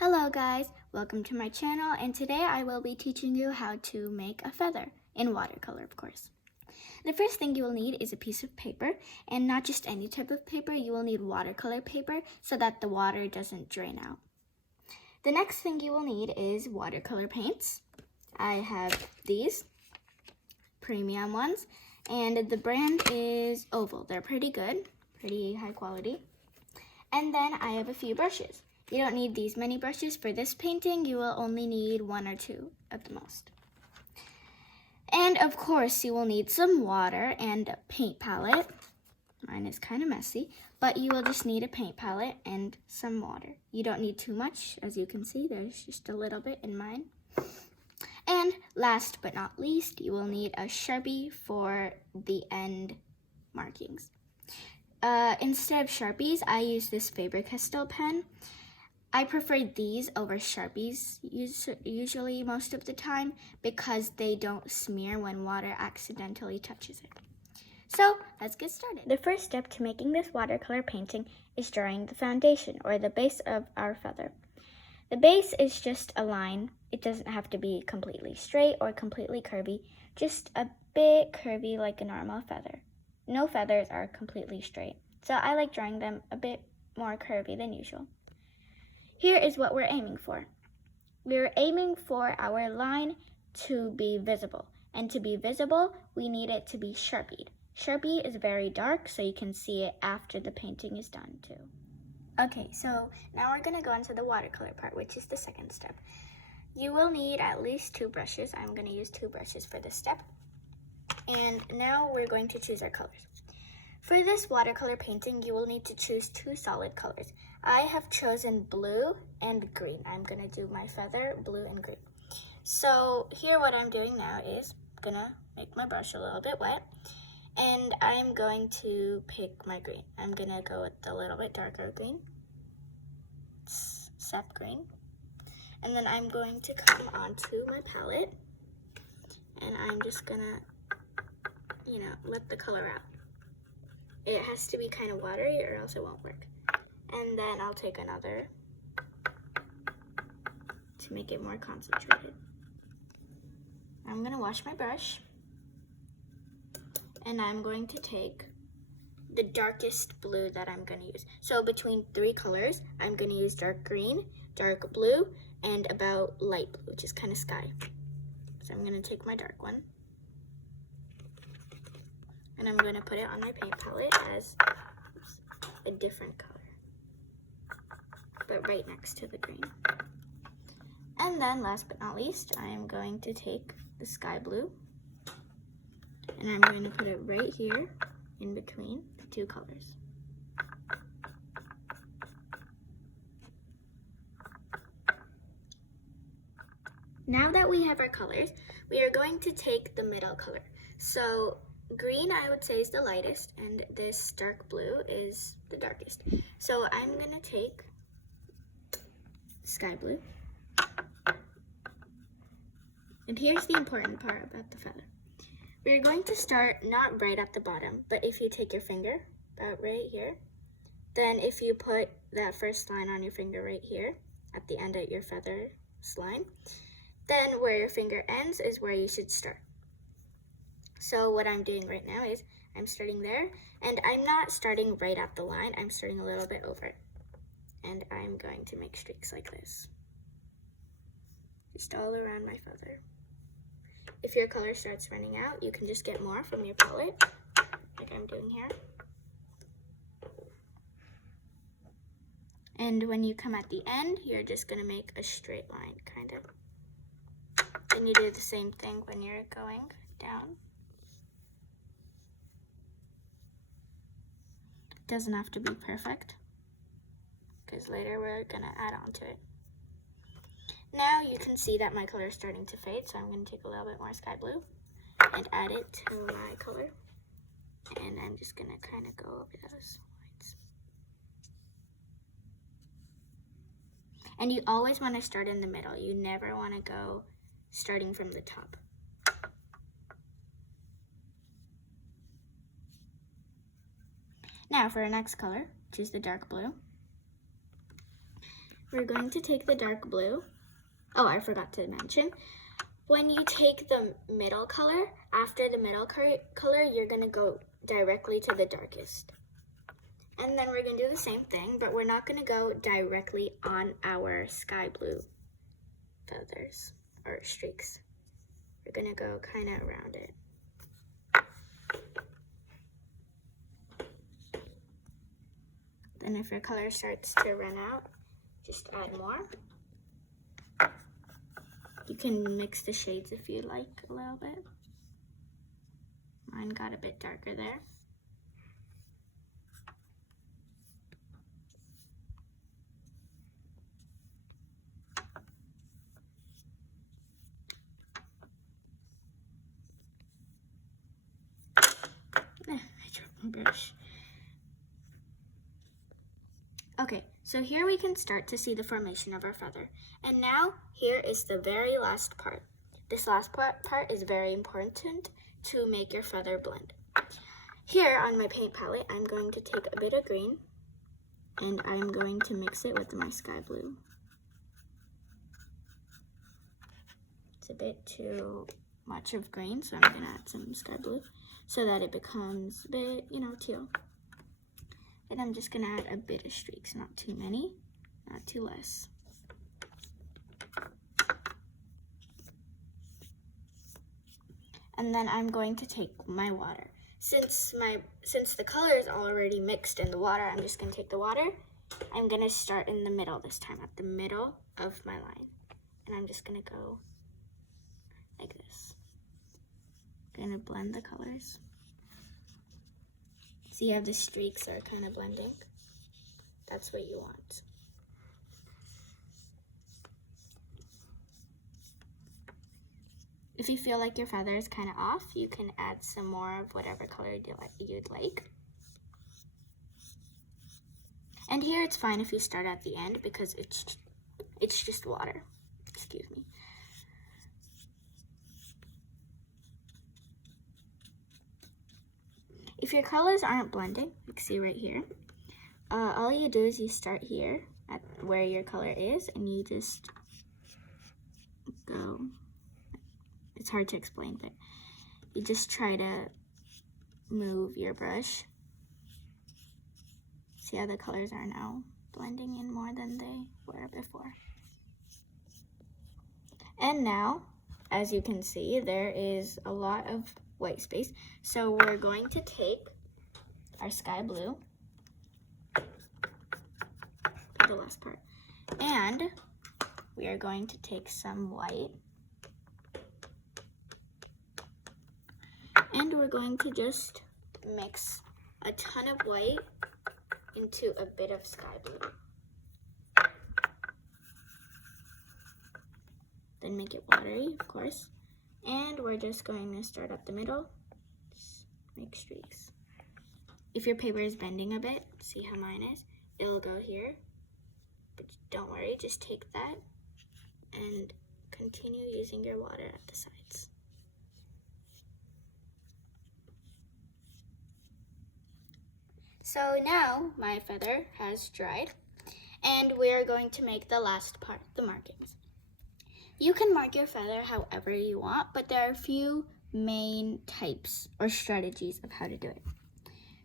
Hello guys, welcome to my channel, and today I will be teaching you how to make a feather in watercolor, of course. The first thing you will need is a piece of paper, and not just any type of paper. You will need watercolor paper so that the water doesn't drain out. The next thing you will need is watercolor paints. I have these premium ones, and the brand is Oval. They're pretty good, pretty high quality. And then I have a few brushes. You don't need these many brushes for this painting. You will only need one or two at the most. And of course, you will need some water and a paint palette. Mine is kind of messy, but you will just need a paint palette and some water. You don't need too much. As you can see, there's just a little bit in mine. And last but not least, you will need a Sharpie for the end markings. Instead of Sharpies, I use this Faber-Castell pen. I prefer these over Sharpies usually most of the time because they don't smear when water accidentally touches it. So let's get started. The first step to making this watercolor painting is drawing the foundation or the base of our feather. The base is just a line. It doesn't have to be completely straight or completely curvy, just a bit curvy like a normal feather. No feathers are completely straight, so I like drawing them a bit more curvy than usual. Here is what we're aiming for. We're aiming for our line to be visible, and to be visible, we need it to be Sharpied. Sharpie is very dark, so you can see it after the painting is done too. Okay, so now we're gonna go into the watercolor part, which is the second step. You will need at least 2 brushes. I'm gonna use 2 brushes for this step. And now we're going to choose our colors. For this watercolor painting, you will need to choose 2 solid colors. I have chosen blue and green. I'm gonna do my feather blue and green. So here what I'm doing now is gonna make my brush a little bit wet, and I'm going to pick my green. I'm gonna go with the little bit darker green, sap green. And then I'm going to come onto my palette, and I'm just gonna, let the color out. It has to be kind of watery or else it won't work. And then I'll take another to make it more concentrated. I'm gonna wash my brush, and I'm going to take the darkest blue that I'm gonna use. So between 3 colors, I'm gonna use dark green, dark blue, and about light blue, which is kind of sky. So I'm gonna take my dark one, and I'm gonna put it on my paint palette as a different color, but right next to the green. And then last but not least, I am going to take the sky blue, and I'm going to put it right here in between the 2 colors. Now that we have our colors, we are going to take the middle color. So green, I would say, is the lightest, and this dark blue is the darkest. So I'm gonna take sky blue. And here's the important part about the feather. We're going to start not right at the bottom, but if you take your finger about right here, then if you put that first line on your finger right here at the end of your feather line, then where your finger ends is where you should start. So what I'm doing right now is I'm starting there, and I'm not starting right at the line, I'm starting a little bit over it. And I'm going to make streaks like this, just all around my feather. If your color starts running out, you can just get more from your palette, like I'm doing here. And when you come at the end, you're just gonna make a straight line, kind of. And you do the same thing when you're going down. It doesn't have to be perfect, because later we're gonna add on to it. Now you can see that my color is starting to fade, so I'm gonna take a little bit more sky blue and add it to my color. And I'm just gonna kind of go over those lines. And you always wanna start in the middle. You never wanna go starting from the top. Now for our next color, which is the dark blue, we're going to take the dark blue. Oh, I forgot to mention. When you take the middle color, after the middle color, you're going to go directly to the darkest. And then we're going to do the same thing, but we're not going to go directly on our sky blue feathers or streaks. We're going to go kind of around it. Then if your color starts to run out, just add more. You can mix the shades if you like a little bit. Mine got a bit darker there. I dropped my brush. Okay, so here we can start to see the formation of our feather. And now, here is the very last part. This last part is very important to make your feather blend. Here on my paint palette, I'm going to take a bit of green and I'm going to mix it with my sky blue. It's a bit too much of green, so I'm gonna add some sky blue so that it becomes a bit, teal. And I'm just gonna add a bit of streaks, not too many, not too less. And then I'm going to take my water. Since the color is already mixed in the water, I'm just gonna take the water. I'm gonna start in the middle this time, at the middle of my line. And I'm just gonna go like this. I'm gonna blend the colors. See how the streaks are kind of blending? That's what you want. If you feel like your feather is kind of off, you can add some more of whatever color you'd like. And here it's fine if you start at the end because it's just water. Excuse me. If your colors aren't blending, you can see right here, all you do is you start here at where your color is and you just go. It's hard to explain, but you just try to move your brush. See how the colors are now blending in more than they were before. And now, as you can see, there is a lot of white space. So we're going to take our sky blue, the last part, and we are going to take some white, and we're going to just mix a ton of white into a bit of sky blue. Then make it watery, of course. And we're just going to start at the middle, just make streaks. If your paper is bending a bit, see how mine is, it'll go here. But don't worry, just take that and continue using your water at the sides. So now my feather has dried and we're going to make the last part, the markings. You can mark your feather however you want, but there are a few main types or strategies of how to do it.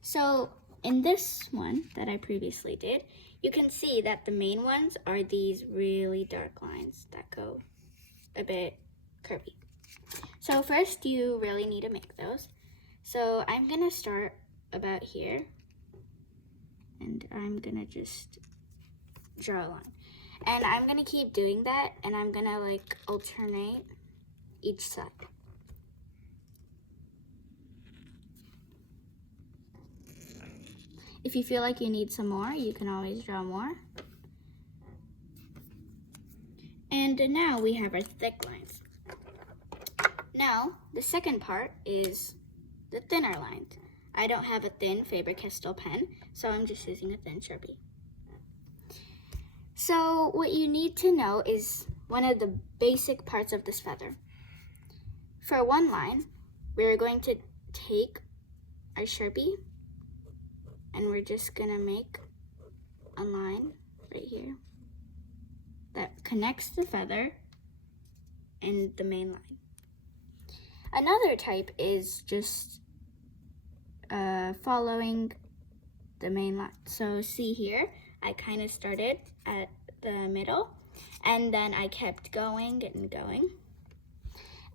So in this one that I previously did, you can see that the main ones are these really dark lines that go a bit curvy. So first you really need to make those. So I'm gonna start about here and I'm gonna just draw a line. And I'm gonna keep doing that and I'm gonna like alternate each side. If you feel like you need some more, you can always draw more. And now we have our thick lines. Now, the second part is the thinner lines. I don't have a thin Faber-Castell pen, so I'm just using a thin Sharpie. So what you need to know is one of the basic parts of this feather. For one line, we're going to take our Sharpie and we're just gonna make a line right here. connects the feather and the main line. Another type is just following the main line. So see here, I kind of started at the middle and then I kept going and going.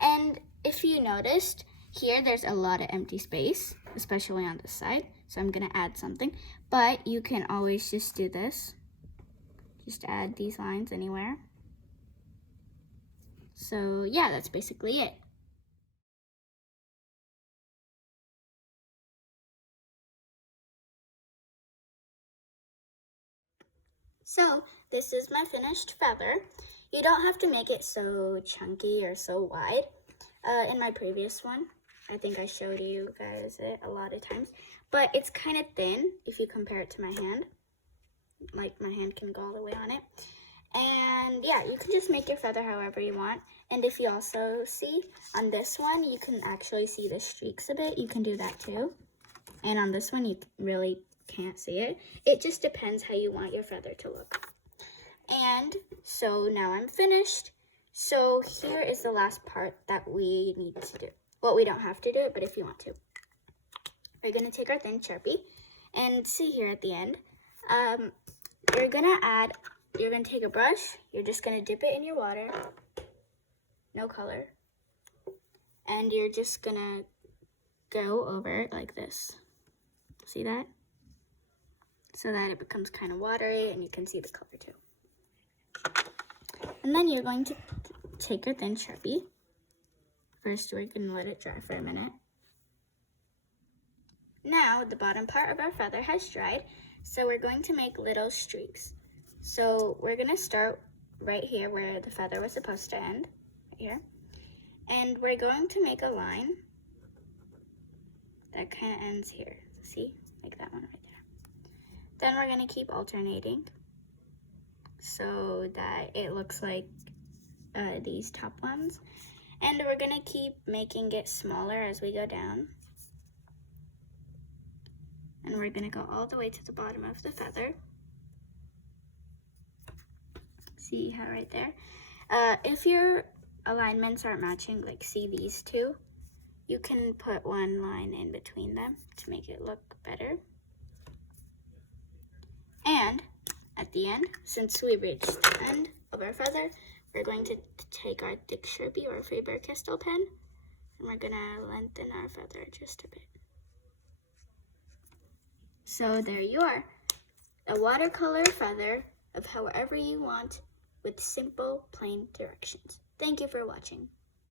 And if you noticed, here there's a lot of empty space, especially on this side. So I'm gonna add something, but you can always just do this. Just add these lines anywhere. So yeah, that's basically it. So this is my finished feather. You don't have to make it so chunky or so wide. In my previous one, I think I showed you guys it a lot of times, but it's kind of thin if you compare it to my hand. Like my hand can go all the way on it. And yeah, you can just make your feather however you want. And if you also see on this one, you can actually see the streaks a bit. You can do that too. And on this one, you really can't see it. It just depends how you want your feather to look. And so now I'm finished. So here is the last part that we need to do. Well, we don't have to do it, but if you want to. We're gonna take our thin Sharpie and see here at the end. You're gonna take a brush, you're just gonna dip it in your water, no color, and you're just gonna go over it like this. See that? So that it becomes kind of watery and you can see the color too. And then you're going to take your thin Sharpie. First, we're gonna let it dry for a minute. Now, the bottom part of our feather has dried, so we're going to make little streaks. So we're gonna start right here where the feather was supposed to end, right here. And we're going to make a line that kind of ends here. See, like that one right there. Then we're gonna keep alternating so that it looks like these top ones. And we're gonna keep making it smaller as we go down. And we're gonna go all the way to the bottom of the feather. See how right there? If your alignments aren't matching, like see these two, you can put one line in between them to make it look better. And at the end, since we reached the end of our feather, we're going to take our thick Sharpie or Faber-Castell pen, and we're gonna lengthen our feather just a bit. So there you are, a watercolor feather of however you want with simple, plain directions. Thank you for watching.